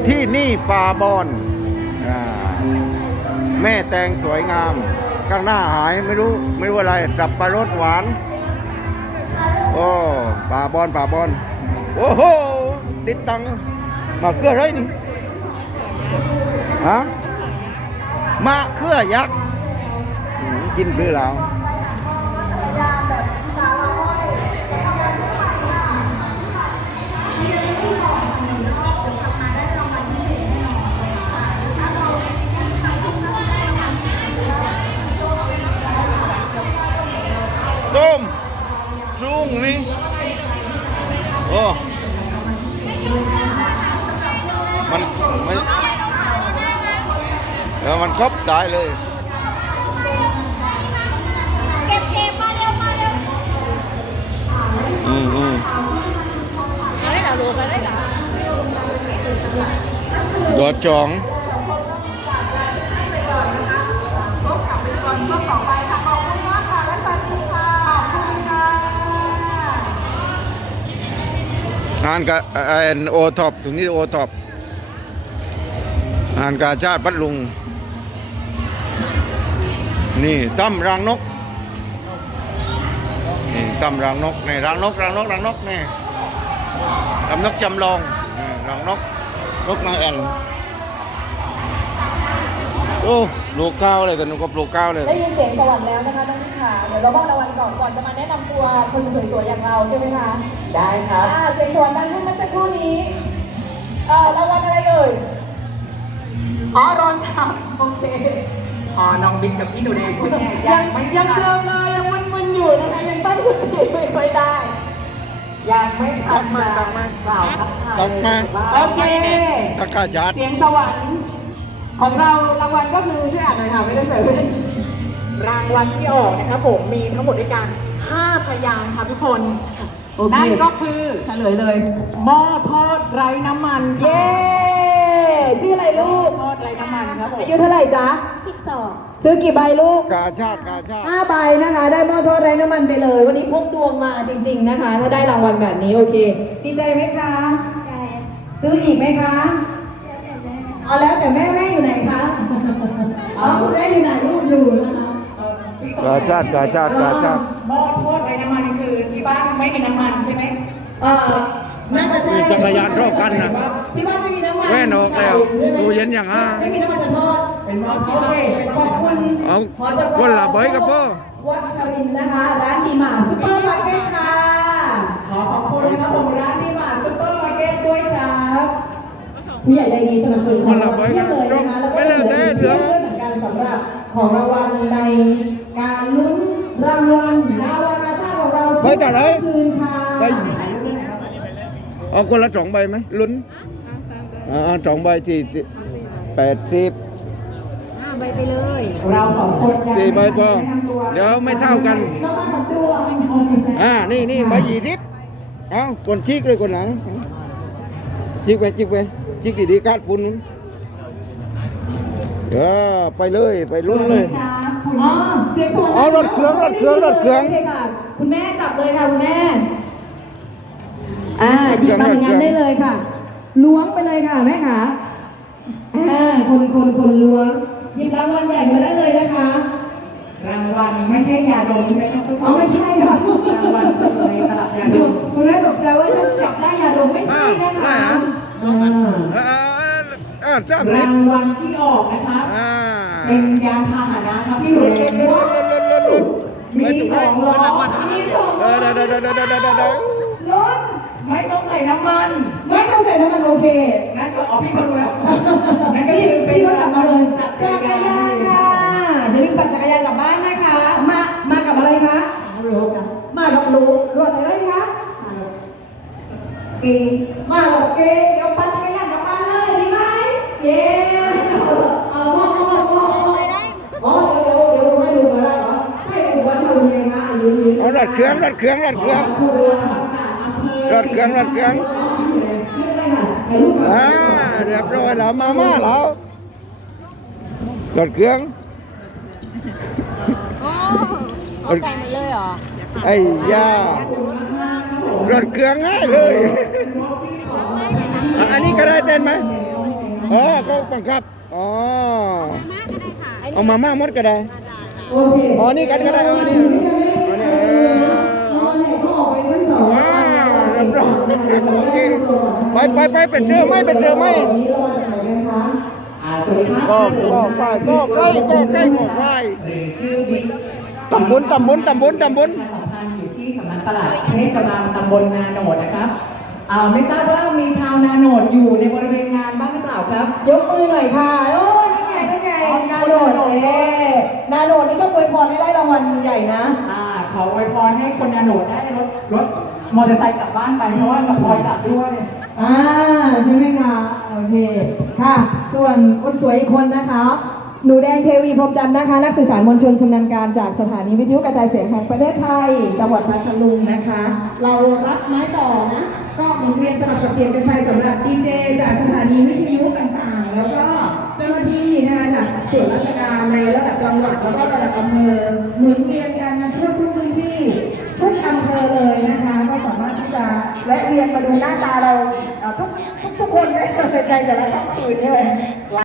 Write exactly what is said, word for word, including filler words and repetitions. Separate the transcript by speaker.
Speaker 1: ที่นี่ป่าบอนแม่แตงสวยงามข้างหน้าหายไม่รู้ไม่รู้อะไรดับปลารสหวานโอ้ป่าบอนป่าบอนโอ้โหติดตังมาเกลืออะไรนี่ฮะมะเขือยักษ์กินคือเราต้มซุงนี่โอ้มันมันเออมันครบได้เลย
Speaker 2: เก็บเก็บมาเร็วมาเร็ว
Speaker 1: อืมอืม
Speaker 2: อะไรเหรอลูกอะไรเหรอ
Speaker 1: ดอจอง
Speaker 2: ช่วงต่อไปค่ะขอบคุณมากค่ะและสวัสดีค่ะขอบคุณค่ะ
Speaker 1: อ่านกับเอ็นโอท็อปตรงนี้โอท็อปอ่านกาชาติพัดลุงนี่ตั้มรังนกนี่ตั้มรังนกนี่รังนกรังนกรังนกนี่รังนกจำลองนี่รังนกนกนางแอ่นโอ้โลกเก้าเลยกันนกกับโลกเก้าเลย
Speaker 2: ได้ยินเสียงสวรรค์แล้วนะคะน้องนี่ค่ะเดี๋ยวเราบอกรางวัลก่อนก่อนจะมาแนะนำตัวคนสวยๆอย่างเราใช่ไหมคะได้ครับเสียงสวรรค์ดังขึ้นเมื่อสักครู่นี้เอ่อรางวัลอะไรเอ่ยอ๋อรอนจับโอเค
Speaker 3: พอน้องบิ๊กกับพี่หนูแดงพูดแน่
Speaker 2: ยังยังเดิมเลยยังมึนๆอยู่นะคะยังตั้งสติไม่ค่อยได้
Speaker 3: ยังไม่ทำมาตังมาเปล่าครับ
Speaker 1: ตังมา
Speaker 2: โอเค
Speaker 1: ตะกาจัด
Speaker 2: เสียงสวรรค์ของเรารางวัลก็คือช่วยอ่านหน่อยค่ะไม่ได้เสริม
Speaker 3: รางวัลที่ออกนะครับผมมีทั้งหมดด้วยกันห้าพยางค์ครับทุกคนนั่นก็คือ
Speaker 2: เฉลยเลย
Speaker 3: หม้อทอดไร้น้ำมัน
Speaker 2: เย้ชื่ออะไรลูก
Speaker 3: ทอดไร้น้ำมันครับผม
Speaker 2: อายุเท่าไหร่จ๊ะ
Speaker 4: สิบสอง
Speaker 2: ซื้อกี่ใบลูก
Speaker 1: กาชาติกาชาติ
Speaker 2: ห้าใบนะคะได้หม้อทอดไร้น้ำมันไปเลยวันนี้พกดวงมาจริงๆนะคะถ้าได้รางวัลแบบนี้โอเคดีใจไหมคะ
Speaker 4: ใช่
Speaker 2: ซื้ออีกไหมคะเอาแล้วแต่แม่แม่อยู่ไหนคะอ๋อคุณแม่อยู่ไหนลูกอยู่นะคะ
Speaker 1: กาชาติกาชาติกาชาติ
Speaker 3: หม้อทอดไร้น้ำมันนี่คือที่บ้านไม่มีน้ำมันใช่ไหม
Speaker 2: เออน่าจะใช่
Speaker 1: จักรยานรอบกันนะ
Speaker 2: ที่บ้านไม่มีน้ำมัน
Speaker 1: แม่นอกแล้วดูเย็นอย่างอ่ะ
Speaker 2: ไม่มีน้ำมันจะทอด
Speaker 3: เป็นหม้อทอด
Speaker 2: ขอบคุณ
Speaker 1: เอาคนละใบกับพ่อ
Speaker 2: วัชรินนะคะร้านดีมาซุปเปอร์มาร์เก็ตค่ะ
Speaker 3: ขอขอบคุณนะครับผมร้านดีมาซุปเปอร์มาร์เก็ตด้วยครับ
Speaker 2: ผู้ใหญ่ใจดีสนับสนุนของเราเพียบเลยนะคะแล้วก็เหลือด้วยเหมือนกันสำหรับของรางวัลในการลุ้นรางวัลดาวนานาชาติของเรา
Speaker 1: ไปแต่ไหน
Speaker 2: คืนค่ะ
Speaker 1: เอาคนละสองใบไหมลุ้นอ่าสองใบที่แปดสิบ
Speaker 4: ห้าใบไปเลย
Speaker 3: เราสองคน
Speaker 1: สี่ใบพอเดี๋ยวไม่เท่ากันอ่านี่นี่ใบยี่สิบเอาคนชิกเลยคนหลังชิกไปชิกไปชิกดีๆการปุ่นเดี๋ยวไปเลยไปลุ้นเลย
Speaker 2: อ๋อเสียงสวน
Speaker 1: อ๋อรถเครื่องรถเครื่องรถเครื่อง
Speaker 2: คุณแม่จับเลยค่ะคุณแม่อ่าหยิบมาถึงงานได้เลยค่ะล้วงไปเลยค่ะแม่ค่ะอ่าคนคนคนล้วงหยิบรางวัลใหญ่มาได้เลยนะคะ
Speaker 3: รางวัลไม่ใช่ยาดมใช่ไหมครับทุกคน
Speaker 2: อ๋อไม่ใช่ค่ะ
Speaker 3: รางวัลในตลาดยาดม
Speaker 2: คุณแม่ตกใจว่าจะจับได้ยาดมไม่ใช่นะคะ
Speaker 3: รางวัลที่ออกนะคะเป็นยานพาหนะครับพี่หนูเองมีสองล้อ
Speaker 2: มีสองล้อรถ
Speaker 3: ไม่ต้องใส่น้ำมัน
Speaker 2: ไม่ต้องใส่น้ำมันโอเค
Speaker 3: นั่นก็อ๋อพี่ก็รู้แล้วนั่นก็คือเป็น
Speaker 2: พี่ก็จับมาเลยจักรยานค่ะอย่าลืมปั่นจักรยานกลับบ้านนะคะมามากับอะไรคะรถมากับรถรถอะไรคะเก่งมาหรอกเก่งเดี๋ยวปั่นจักรยานกลับบ้านเลยดีไหมเย้เอามองมองมองมองอ๋อเดี๋ยวเดี๋ยวให้ดูมาแล้วเหรอให้ดูวันทำยังไงคะยืนยืน
Speaker 1: เอารถเครื่องรถเครื่องรถเครื่องรถเครื่องรถเครื่องอ่าเรียบร้อยแล้วมาม่าแล้วรถเครื่อง
Speaker 4: เอาใจมันเลยเหรอ
Speaker 1: ไอ้ย่ารถเครื่องง่ายเลยอันนี้ก็ได้เต้นไหมเออเขาบังคับอ๋อ
Speaker 4: อันนี้
Speaker 1: เอามาม่าหมดก็ได้
Speaker 2: โอเค
Speaker 1: อ๋อนี่กันก็ได้อ๋อนี่อ๋อนี่เออ
Speaker 2: น้องเนี่ยก็ออกไปทั้งสอง
Speaker 1: ว้าวเรียบร้อยโอเคไปไปไปเป็นเรือไหมเป็นเรือไหม
Speaker 2: นี้เรามาจากไหนกันคะ
Speaker 3: อ่าสวัสดีครับ
Speaker 1: ก็ก็ไปก็ใกล้ก็ใกล้หมดไป
Speaker 3: หรือชื่อบิ๊ก
Speaker 1: ตำบลตำบลตำบลตำบล
Speaker 3: ประชาสัมพันธ์อยู่ที่สำนักปลัดเทศบาลตำบลนาโหนดนะครับอ่าไม่ทราบว่ามีชาวนาโหนดอยู่ในบริเวณงานบ้างหรือเปล่าครับ
Speaker 2: ยกมือหน่อยค่ะ โอ้ยนั่นไงนั่นไงนาโดดเอ๊นาโดดนี่ต้องอวยพรให้ได้รางวัลใหญ่นะ
Speaker 3: อ่าขออวยพรให้คนนาโหนดได้รถรถมอเตอร์ไซค์กลับบ้านไปเพราะว่ากับพลอยกลับด้วย
Speaker 2: อ่าใช่ไหมคะโอเคค่ะ ส่วนคนสวยอีกคนนะคะ หนูแดงเทวีพรหมจันทร์นะคะ นักสื่อสารมวลชนชำนาญการจากสถานีวิทยุกระจายเสียงแห่งประเทศไทยจังหวัดพัทลุงนะคะ เรารับไม้ต่อนะ ก็หมุนเวียนสลับสับเปลี่ยนกันไปสำหรับดีเจจากสถานีวิทยุต่างๆ แล้วก็เจ้าหน้าที่นะคะจากส่วนราชการในระดับจังหวัดแล้วก็ระดับอำเภอหมุนเวียนกันทั่วทุกพื้นที่ทุกอำเภอเลยนะคะ ก็สามารถที่จะแวะเวียนมาดูหน้าตาเราเอ่อทุกทุกๆคนได้เลยในแต่ละค่ำคืนด้วย